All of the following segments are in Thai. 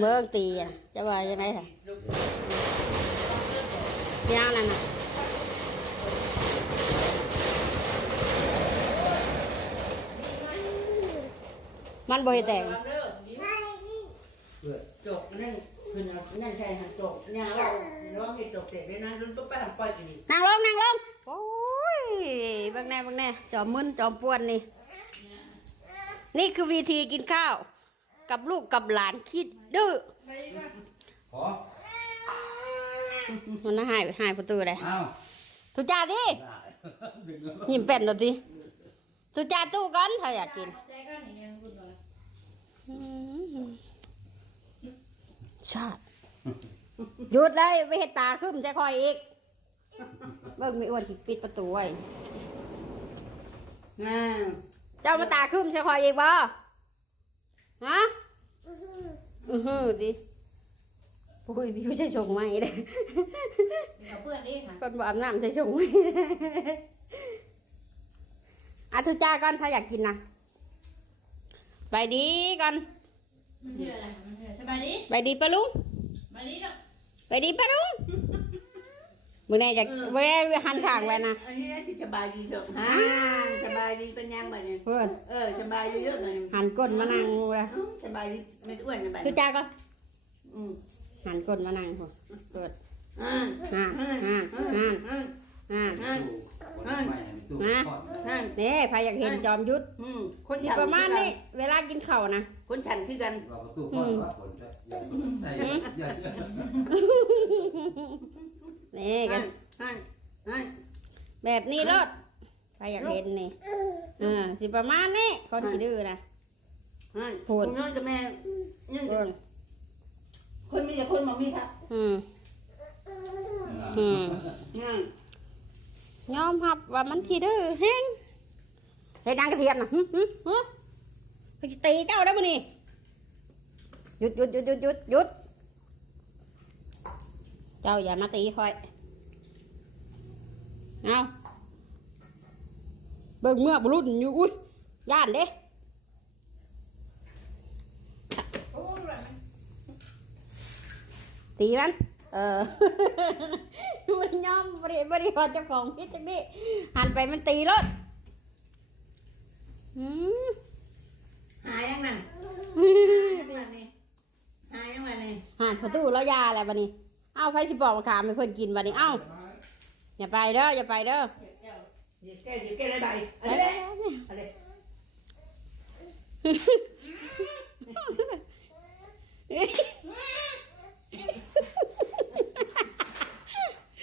เบิ่งตีอะจะว่ายังไงค่ะย่างนั่นน่ะมันบ่ให้แต่งจกนั่นคือนั่นใช่ฮะจกเนี่ยเราเราให้จกเสร็จเลยนะรุ่นตุ๊กป้าทำปล่อยอยู่นี่นั่งลงนั่งลงโอ้ยเบิ่งแน่เบิ่งแน่จอมมึนจอมป่วนนี่ นี่คือวิธีกินข้าว กับลูกกับหลานคิด ดื้อขอมันน่าหายหายประตูเลยอ้าวทุจ่าดิดึงแล้วยิ้มเป็นหน่อยดิทุจ่าตู้ก่อนถ้าอยากกินอืมชาติหยุดเลยไปเห็ดตาขึ้นจะคอยอีก เบิ่งไม่อ้วนที่ปิดประตูไว้อ่าเจ้ามาตาขึ้นจะคอยอีกบ่ฮะ อือหือดิโอ้ยพี่ไม่ใช่ชงไหมเลยกับเพื่อนดิค่ะคนบอาบน้ำใช่ชงไหมอาทุจ้าก่อนถ้าอยากกินนะไปดีก่อนมันเชื่ออะไรมันเชื่อสบายดีไปดีปะลุงสบายดีเนาะ ไปดีปะลุง มึงแน่จะมึงแน่หันข้างไว้นะอันนี้น่าจะสบายดีเถอะฮะสบายดีเป็นยังไงเนี่ยเพื่อนเออสบายดีเยอะเลยหันก้นมานั่งเลยสบายดีไม่อ้วนสบายทุจ้าก่อนอืมหันก้นมานั่งพอเปิดอ่าอ่าอ่าอ่าอ่าอ่าตู้วันใหม่ตู้นะทอดอ่านี่ใครอยากเห็นจอมยุทธอืมคนสิฉันประมาณนี้เวลากินข้าวนะคนฉันคือกันเราก็ตู้ทอดว่าผลจะใส่เยอะ นี่กันอ่าอ่าแบบนี้รถใครอยากเห็นนี่อ่าสิประมาณนี้คนขี้ดื้อนะอ่าพูดคนนั้นกับแม่นี่เพิ่นคนมีแต่คนมามีครับอืม อืมอืมยอมรับว่ามันขี้ดื้อแฮงเฮ็ดหยังกระเทียมน่ะหึหึหึไปสิตีเจ้าได้บ่นี่หยุดหยุดหยุดหยุดหยุดหยุดเจ้าอย่ามาตีคอย เอาเบิ่งเมื่อบรุ่นอยู่ อุ้ย ย่านเด้โอ้ยแบบมันตีมัน เออ มันยอมบริบริวารเจ้าของพิษจังนี้หันไปมันตีรถอืมหายังนั่นหายังนั่นนี่หายังไงนี่หันประตูแล้วยาอะไรบันนี้ เอ้าไฟสิบอกมาขามให้เพิ่นกินบันนี้เอ้าอย่าไปเด้ออย่าไปเด้อเดี๋ยวแก้เดี๋ยวแก้ได้ใดไปอะไรอะไร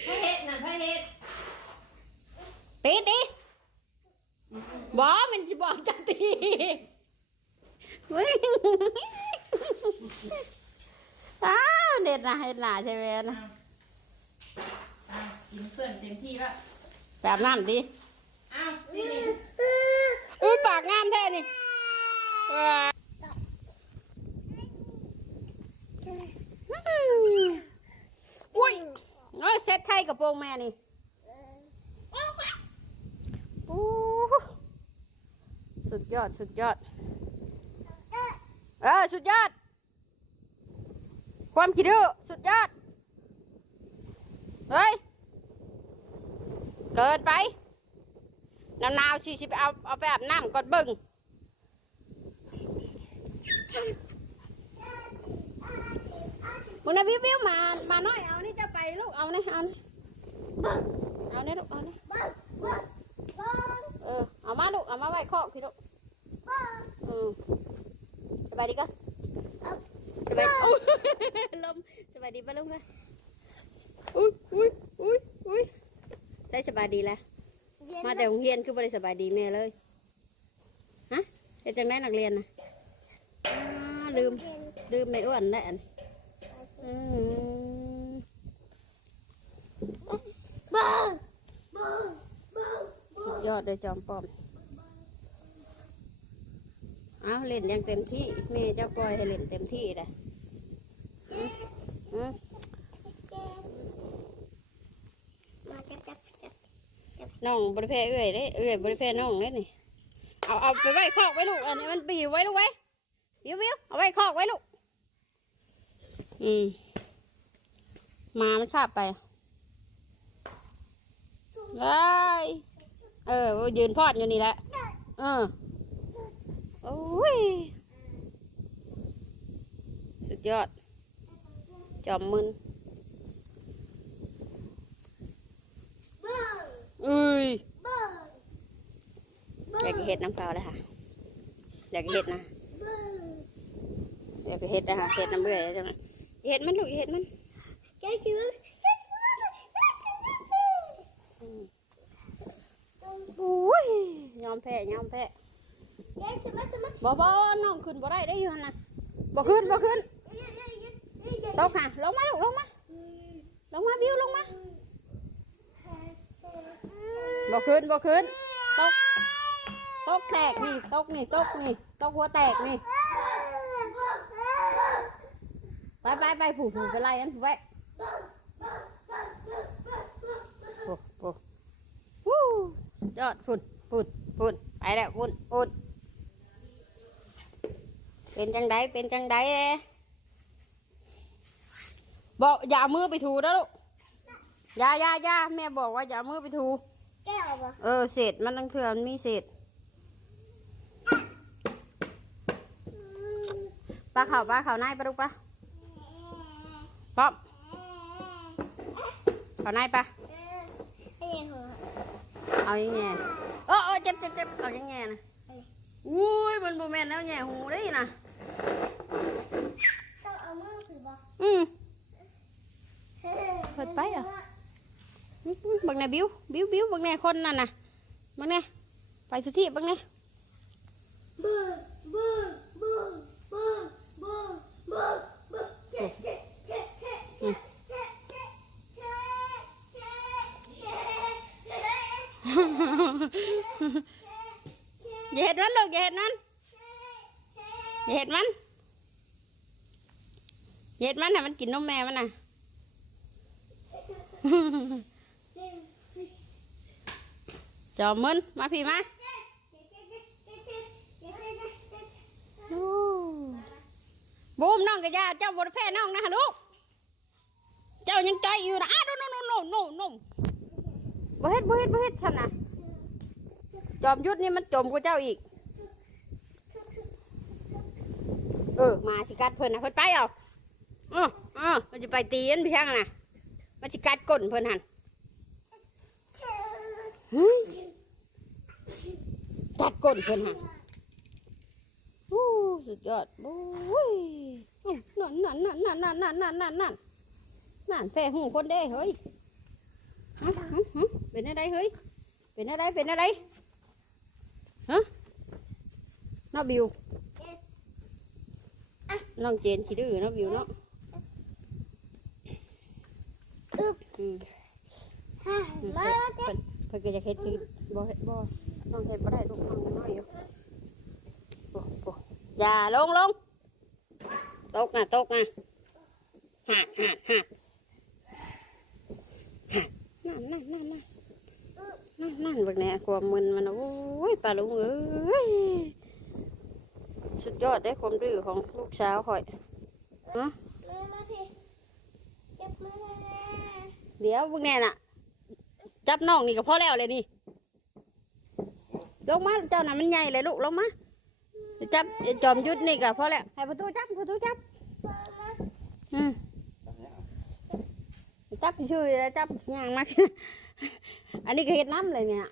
พระเฮ็ดนั่นพระเฮ็ดตีตีบอกมันจะบอกจะตีอ้าวเด็ดนะเด็ดหนาใช่ไหม นะอ้าวกินเพื่อนเต็มที่แล้วแบบน้ำดิอ้าวสินี่อุ้ยปากงามแท้นี่ว้าอุ้ยเอ้ยเซ็ตไทยกับโปรงแม่นี่โอ้สุดยอด สุดยอด เออ สุดยอด ความคิดดื้อสุดยอด เฮ้ย เกินไปหนาวๆสิสิไปเอาเอาไปอาบน้ำก่อนเบิ่งมึงนะวิววิวมามาหน่อยเอานี่จะไปลูกเอานี่เอานี่เอานี่ลูกเอานี่เออเอามาลูกเอามาไว้คอกพี่ลูกอืมสบายดีก็สบายโอ้ยลมสบายดีปะลุงคะ อุ้ยอุ้ยอุ้ยอุ้ยได้สบายดีแล้วมาแต่โรงเรียนคือบริสบายดีแม่เลยฮะจะจังได้นักเรียนนะอ่าลืมลืมไม่อ้วนได้อันอืมสุดยอดเลยจอมปลอมเอาเล่นอยังเต็มที่แม่เจ้าปล่อยให้เล่นเต็มที่เลยอืมอืม น้องบริเพเอ้ยเด้เอ้ยบริเพน้องเด้นี่เอาเอาไปไว้คอกไว้ลูกอันนี้มันปอยู่ไว้ลูกไว้วิววิวเอาไว้คอกไว้ลูกอืมมามันคาบไปไอ้ยเออยืนพอดอยู่นี่แหละเออโอ้ยสุดยอดจอมมึนเอ้ย เห็ดน้ำเปล่าเลยค่ะ อยากเห็ดนะอยากจะเห็ดนะคะเห็ดน้ำเบื่อจังเลยเห็ดมันลูกเห็ดมันอุ้ยยอมแพ้ยอมแพ้บ่บ่น้องขึ้นบ่ได้ได้อยู่หั่นนะบ่ขึ้นบ่ขึ้นตกค่ะลงมาลูกลงมาลงมาบิวลงมาบ่ขึ้นบ่ขึ้นตก ตกแตกนี่ตกนี่ตกนี่ตกหัวแตกนี่ ไปไปไปผูผูไปไล่อันผูไปโอ้โหวู้ยอดฝุ่นฝุ่นฝุ่นไปแล้วฝุ่นฝุ่นเป็นจังไดเป็นจังไดเอ้บอกอย่าเอามือไปถูนะลูกอย่าอย่าอย่าแม่บอกว่าอย่าเอามือไปถูเออเศษมันตั้งเถื่อมันมีเศษ ปลาเขาปลาเขาในปลาลูกปลาป๊อปเอาไหนปะเอายังไงเออเออเจ็บเจ็บเจ็บเอายังไงนะอุ้ยมันบูแมนแล้วแง่หูได้นะอืมเปิดไปอะบังแน่บิวบิวบิวบังแน่คนนั่นน่ะบังแน่ไปสถิบังแน่ อย่าเห็ดมันลูกอย่าเห็ดมันอย่าเห็ดมันอย่าเห็ดมันให้มันกินนมแม่มันน่ะจอมมึนมาพี่มาบูมน้องกะยาเจ้าบไดแพ้น้องนะลูก เจ้ายังใจอยู่นะอ้าวโน่นโน่นโน่นโน่นโน่น บ่เฮ็ดบ่เฮ็ดบ่เฮ็ดฉันน่ะจอมยุทธนี่มันจมกว่าเจ้าอีก เออ มาสิกัดเพิ่นนะเพิ่นไปเอาเออเออมันจะไปตีอันเพียงน่ะมันสิกัดก้นเพิ่นหันเฮ้ยกัดก้นเพิ่นหันโอ้สุดยอดโอ้ยนั่นนั่นนั่นนั่นนั่นนั่นนั่นนั่นนั่นนั่นแฝหูคนเด้เฮ้ยหึหึหึเป็นอะไรเฮ้ยเป็นอะฮะ về nó đây hới về nó đây, về nó đây. Hả? Nó biểu lòng chén chỉ đứa nó biểu nó. Ừ. ừ. phải phải cái hết thì bò hết bò. Lòng hết bò đây lúc lòng nó yếu già dạ, luôn luôn. Tốt nè tốt nè. Hạt hạt hạt. Hạt. Nằm nằm nằm nằm. น้องน้อยอยู่โอ้โหอย่าลงลงตกนะตกนะหักหักหักนั่นนั่นนั่นนั่นนั่นนั่นเบักแหน่ความมึนมันน่ะโอ้ยปลาลุงเอ้ยสุดยอดได้ความดื้อของลูกสาวข่อยฮะเดี๋ยวพวกแน่น่ะ จับน้องนี่ก็พอแล้วเลยนี่ลงมาเจ้าน่ะมันใหญ่เลยลูกลงมาจับจอมยุทธนี่ก็พอแล้วให้ประตูจับประตูจับอืมจับชื่อๆจับย่างมาก อันนี้ก็เห็ดน้ำเลยเนี่ย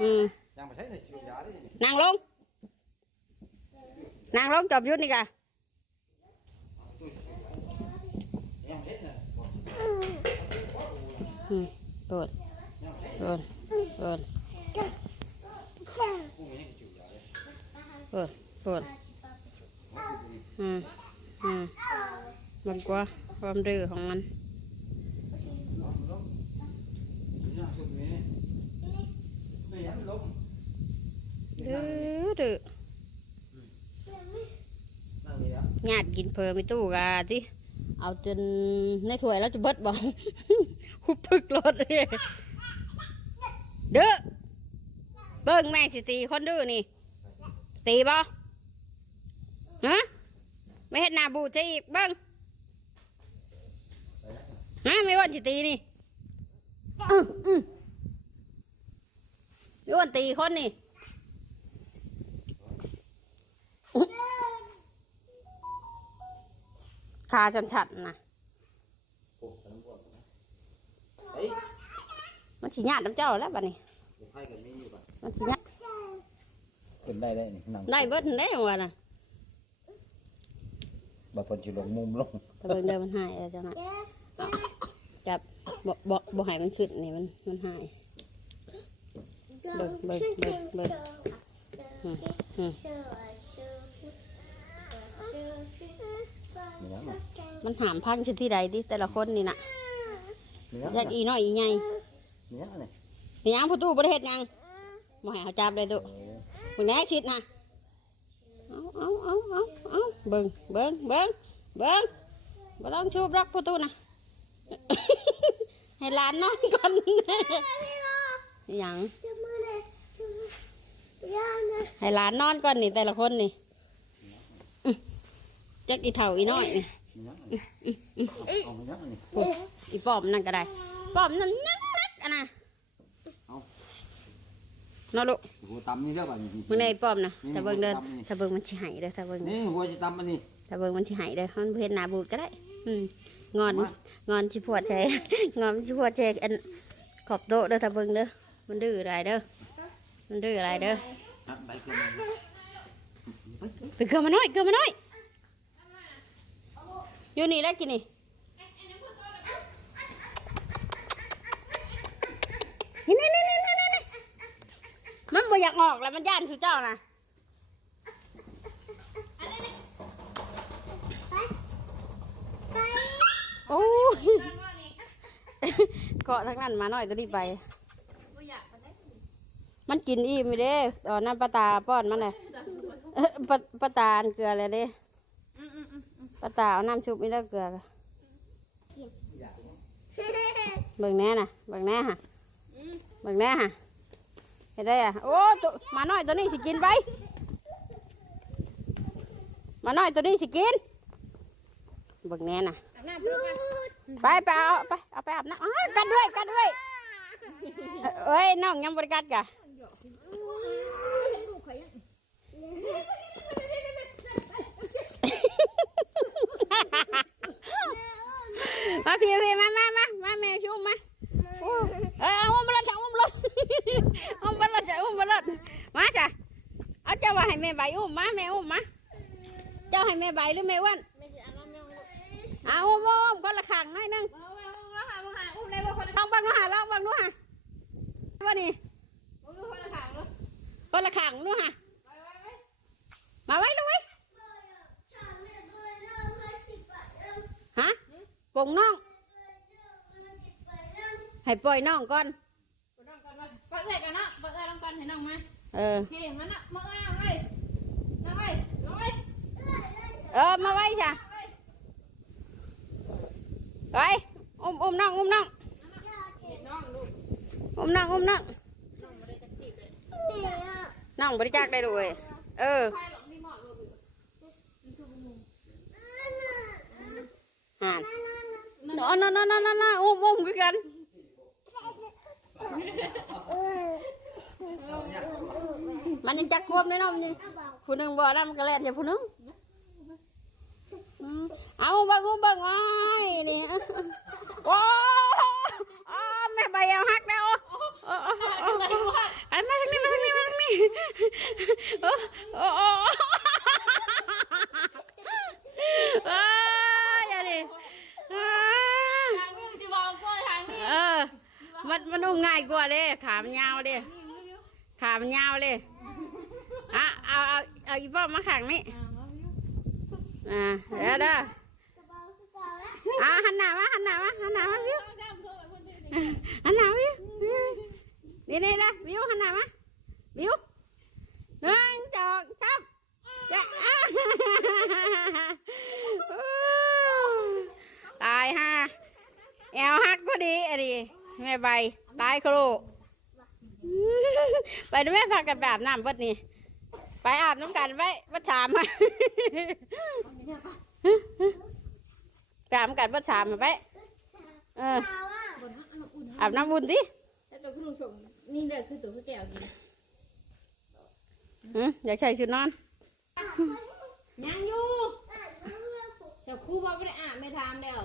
อืมนางลงนางลงจบยุดนี่กะโดนโดนโดนโดนโดนอืมอืมมันกว่าความดื้อของมัน ไม่ยังลงดื้อดื้อนั่งนี่แล้วญาติกินเพลไม่ตู้กะที่เอาจนในถ้วยแล้วจะเบิดบอกหุบพึกรถเลยเด้อเบิ้งแม่สิตีคนดื้อนี่ ตีบ่ฮะไม่เห็นหน้าบูดใช่อีกเบิ้งนะไม่อ้วนจิตีนี่อื้ออื้อ ไม่อ้วนตีคนนี่อื้อขาชันๆนะโอ้สมบูรณ์เฮ้ยมันสิญาติน้ำเจ้าแล้วบัดนี้เดี๋ยวไพ่กันไม่อยู่ก่อนมันสิญาติขึ้นได้ได้นี่นั่งได้เบิดได้หัวน่ะบาปนจุลงมุมลงแต่เบิ่งเดินมันหายแล้วจ้ะนะจับบ่บ่บ่ใหายมันขึ้นนี่มันมันหาย เบิ่งเบิ่งเบิ่งเบิ่งอืมอืมมัน่ะมันหามพังชที่ใดดิแต่ละคนนี่นะมีหยังอยากอีน้อยอีใหญ่มีหยังนี่มีหยังผู้ตู้บ่ได้เฮ็ดหยังบ่ให้เขาจับเลยตุเออมึงแหน่ชิดนะเอาเอาเอาเอาเอาเบิ่งเบิ่งเบิ่งเบิ่งบ่ต้องชูบรักผู้ตู้นะให้หลานนอนก่อนยัง ให้หลานนอนก่อนนี่แต่ละคนนี่อื้อจักอีเฒ่าอีน้อยนี่มีหยังนี่เอามีหยังนี่ปุ๊บอีป้อมนั่นก็ได้ป้อมนั่นนักนักอะนะเอาเนาะลูกหัวตำนี่เด้อบ่นี่มึงได้ป้อมนะนี่ถ้าเบิ่งเดินตำนี่ถ้าเบิ่งมันสิหายเด้อถ้าเบิ่งนี่หัวจะตำอันนี้ถ้าเบิ่งมันสิหายเด้อมันบ่เห็นหน้าบูดก็ได้ อืมงอนมางอนชิพวดแชงอนชิพวดแชอันขอบโต๊ะเด้อถ้าเบิ่งเด้อมันดื้ออะไรเด้อมันดื้ออะไรเด้อ ไปเกลือมาหน่อยเกลือมาหน่อยอยู่นี่แล้วกินนี่นี่นี่นี่นี่นี่มันบ่อยากออกแล้วมันย่านสุเจ้านะโอ้ยเกาะทั้งนั้นมาหน่อยตัวนี้ไป มันกินอิ่มไม่ได้ตอนนั้นป้าตาป้อนมันเลยป้าป้าตาอันเกลือเลยเด้ป้าตาเอาน้ำชุบไม่ได้เกลือเบิ่งแน่น่ะเบิ่งแน่ฮะเบิ่งแน่ฮะเห็นได้อะโอ้ตัวมาหน่อยตัวนี้สิกินไปมาหน่อยตัวนี้สิกินเบิ่งแน่น่ะไปไปเอาไปเอาไปอาบน้ำกัดด้วยกัดด้วยเอ้ยน้องยังบริกัดกะ มาพี่พี่มามามามาแม่ชุ่มมาโอ้เอ้ยเอาอุ้มบอลจ้ะอุ้มบอลอุ้มบอลจ้ะอุ้มบอลมาจ้ะเอาเจ้าว่าให้แม่ใบอุ้มมาแม่อุ้มมาเจ้าให้แม่ใบหรือแม่อ้วนเอาอุ้มอุ้มคนละข้างหน่อยหนึงลองบังดูหาลองบังดูหาว่านี่คนละข้างดูหามาไว้ลูกไว้ฮะ ปงน้อง ให้ปล่อยน้องก่อนเปิดเอ้ยกันเนาะเปิดเอ้ยลองก่อนให้น้องมาเออพี่มันน่ะมาเอาเว้ยเอาเว้ยเอาเว้ยเออ มาไว้จ้ะไปอุ้มอุ้มน้องอุ้มน้องน้องลูกอุ้มน้องอุ้มน้องน้องบ่ได้จักติดเลยน้องบริจาคได้ด้วยเออใครหรอกมีหมอดลูกอ่าน นอนนอนนอนนอนอุ้มอุ้มกันมันยังจักควบเลยนาะมันยังผู้หนึ่งบ่ได้มันก็เล่นอย่าผู้หนึ่งเอาบังอุ้มบังอ้ายนี่โอ้อ้แม่ใบเอาหักแล้วโอ้โอ้โอ้โอ้ไอ้มาทางนี้มาทางนี้มาทางนี้โอ้โอ้โอ้โอ้ยอย่าดิอ่า ทางนี้จะวางกล้วยทางนี้ เออ มันมันอุ้มง่ายกว่าเด้ขามันยาวเด้ขามันยาวเลยอะเอาเอาเอาอีป้อมมาขังนี่อ่าเดี๋ยวเด้ออะหันหน้ามาหันหน้ามาหันหน้ามาวิวหันหน้าวิวนี่นี่นะวิวหันหน้ามาวิวหนึ่งสองสามจะตายฮะแอวหักก็ดีอันนี้ แม่ใบตายโครไปดูแม่พากันแบบน้ำเบิดนี่ไปไปอาบน้ำกันไว้มาถามมาไปอาบน้ำกันมาถามมาไปเอออาบน้ำบุญดิแล้วตัวคุณลุงส่งนี่เลยคือตัวคือแก้วกินอืมอยากใส่ชุดนอนยังอยู่แต่ครูบอกไม่ได้อ่านไม่ทำแล้ว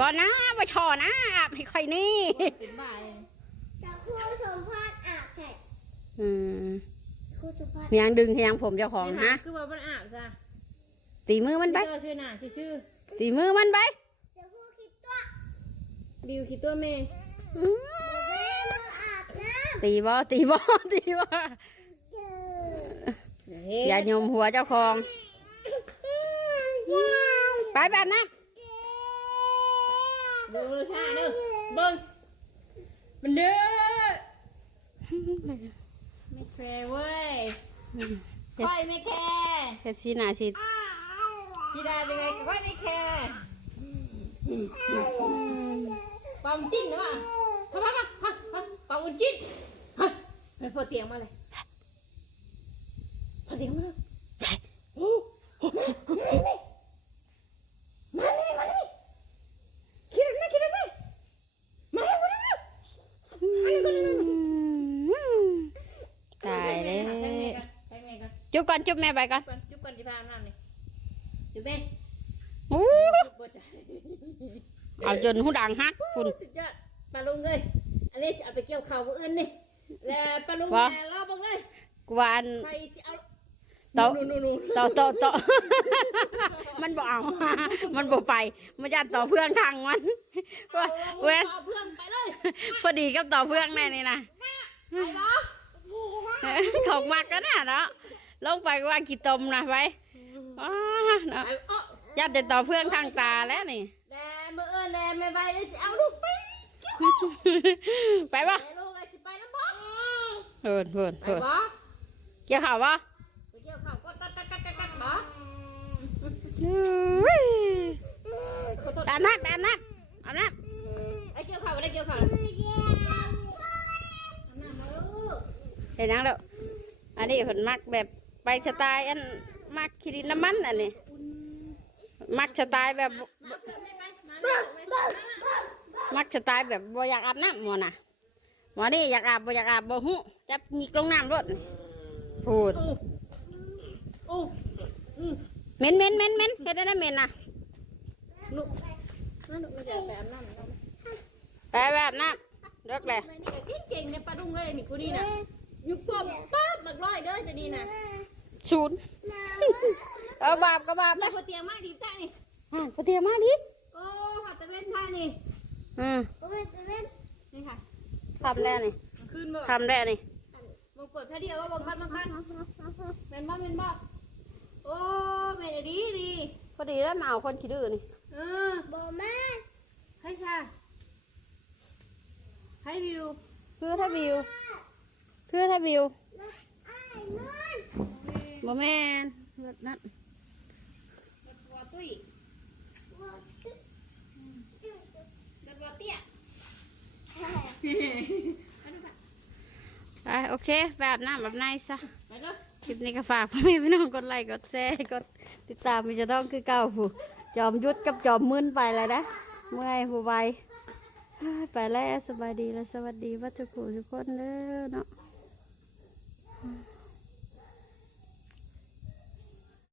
บอนะบ่ชอนะอาบให้ค่อยนี่เป็นบ่ายจะครูสมพรอาบแผดอืมครูสมพรยังดึงยังผมเจ้าของฮะคือบอกไม่ได้อ่านจ้ะตีมือมันไปเจอชื่อหน่าชื่อตีมือมันไปจะครูคิดตัวบิวคิดตัวเมย์อืมแม่มาอาบน้ตีบ่ตีบ่ตีบ่ำอย่าโยมหัวเจ้าของไปแบบนั้น ดูเลยค่ะเด้อเบิ้งมันเด้อไม่แคร์เว้ยค่อยไม่แคร์เฮ็ดสีหน้าสิชีดาเป็นไงก็ค่อยไม่แคร์ปั๊มจิ้นหรือเปล่ามามามามาปั๊มจิ้นฮะไม่พอเตียงมาเลยพอเตียงมาเลยมาเลยมาเลยคิดอะไรคิดอะไรมาเลยมาเลย ตายเลย ไปเมย์กันไปเมย์กัน จุบก่ อนจุบแม่ไปก่อนก่อนจุ๊บก่อนที่พาน้ำนี่จุ๊บเบ้อู้จุ๊บบ่จ้ะเอาจนหูดังฮักคุณสุดยอดปลาลุงเลยอันนี้สิเอาไปเกี่ยวข้าวมื้ออื่นนี่แล้วปลาลุงว่าแม่รอบังเลยกวาอันใครสิเอาต่อนู่นนู่นนู่นต่อต่อต่อมันบอกเอา มันบอกไป มันจะต่อเพื่อนทางมันว่าเว้เว้ยนเพื่อนไปเลยพอดีกับต่อเพื่อนแน่นี่นะไปบ่ของมากกันน่ะเนาะ ลงไปว่ากี่ตมนะไปว้าเนาะไปเอ้อยัดแต่ต่อเพื่อนทางตาแล้วนี่แด่มื้ออื่นแด่ไม่ไปเลยสิเอาลูกไปไปปะแด่ลูกเลยสิไปน้ำบ่เพิ่นเพิ่นไปเพิ่นบ่เกี่ยวข่าวปะไปเกี่ยวข้าวก็กัดกัดกัดกัดกัดบ่อุ้ยขอโทษอาบน้ำอาบน้ำอาบน้ไอ้เกี่ยวข้าวบ่ได้เกี่ยวข้าวำเห็นยังแล้วอันนี้เพิ่นมักแบบ ไปสไตล์อันมักขีดินน้ำมันอันนี้มักสไตล์แบบมักสไตล์แบบบ่อยากอาบน้ำหมอน่ะหมอนี่อยากอาบบ่อยากอาบบ่หูจับหยิกลงน้ำรถพูดโอ้อืมเหม็นเหม็นเหม็นเหม็นเฮ็ดได้เหม็นน่ะลูกนั่นลูกไม่ได้ไปอาบน้นะไปแบบน้ำเลิกเลยเก่งเนี่ยปลาดุงเลยนี่กูนี่นะยุบปบปั๊บบักร้อยเด้อจะดีนะ ศูนย์เออบาปก็บาปแล้นะวพอเตียงมากดีจ้านี่อะก็เตรียมมาดิโอ้หัดตะเวนท่านี่อืมโอ้ยจะเล่นนี่ค่ะทำได้นี่ขึ้นบ่ทำได้นี่มึงเปิดท่าเดียวว่าบังคับบังคับแม่นบ่แม่นบ่โอ้แม่นดีดีพอดีแล้วมาเอาคนขี้ดื้อนี่เออโบมาให้ค่ะให้วิวคือถ้าวิวคือถ้าวิวอ้ายนอน บ่แม่นแบบนั้นบัวตุ้ยบอกตึ๊ดบัวเตี้ยไปโอเคแบบน้ำแบบในซะไปเด้อคลิปนี้ก็ฝากพ่อแม่พี่น้องกดไลค์กดแชร์กดติดตามมีจะต้องคือเก่าผู้จอมยุดกับจอมมึนไปเลยนะเมื่อยผู้ใบไปแล้วสบายดีและสวัสดีวัดทุกผู้ทุกคนเด้อเนาะ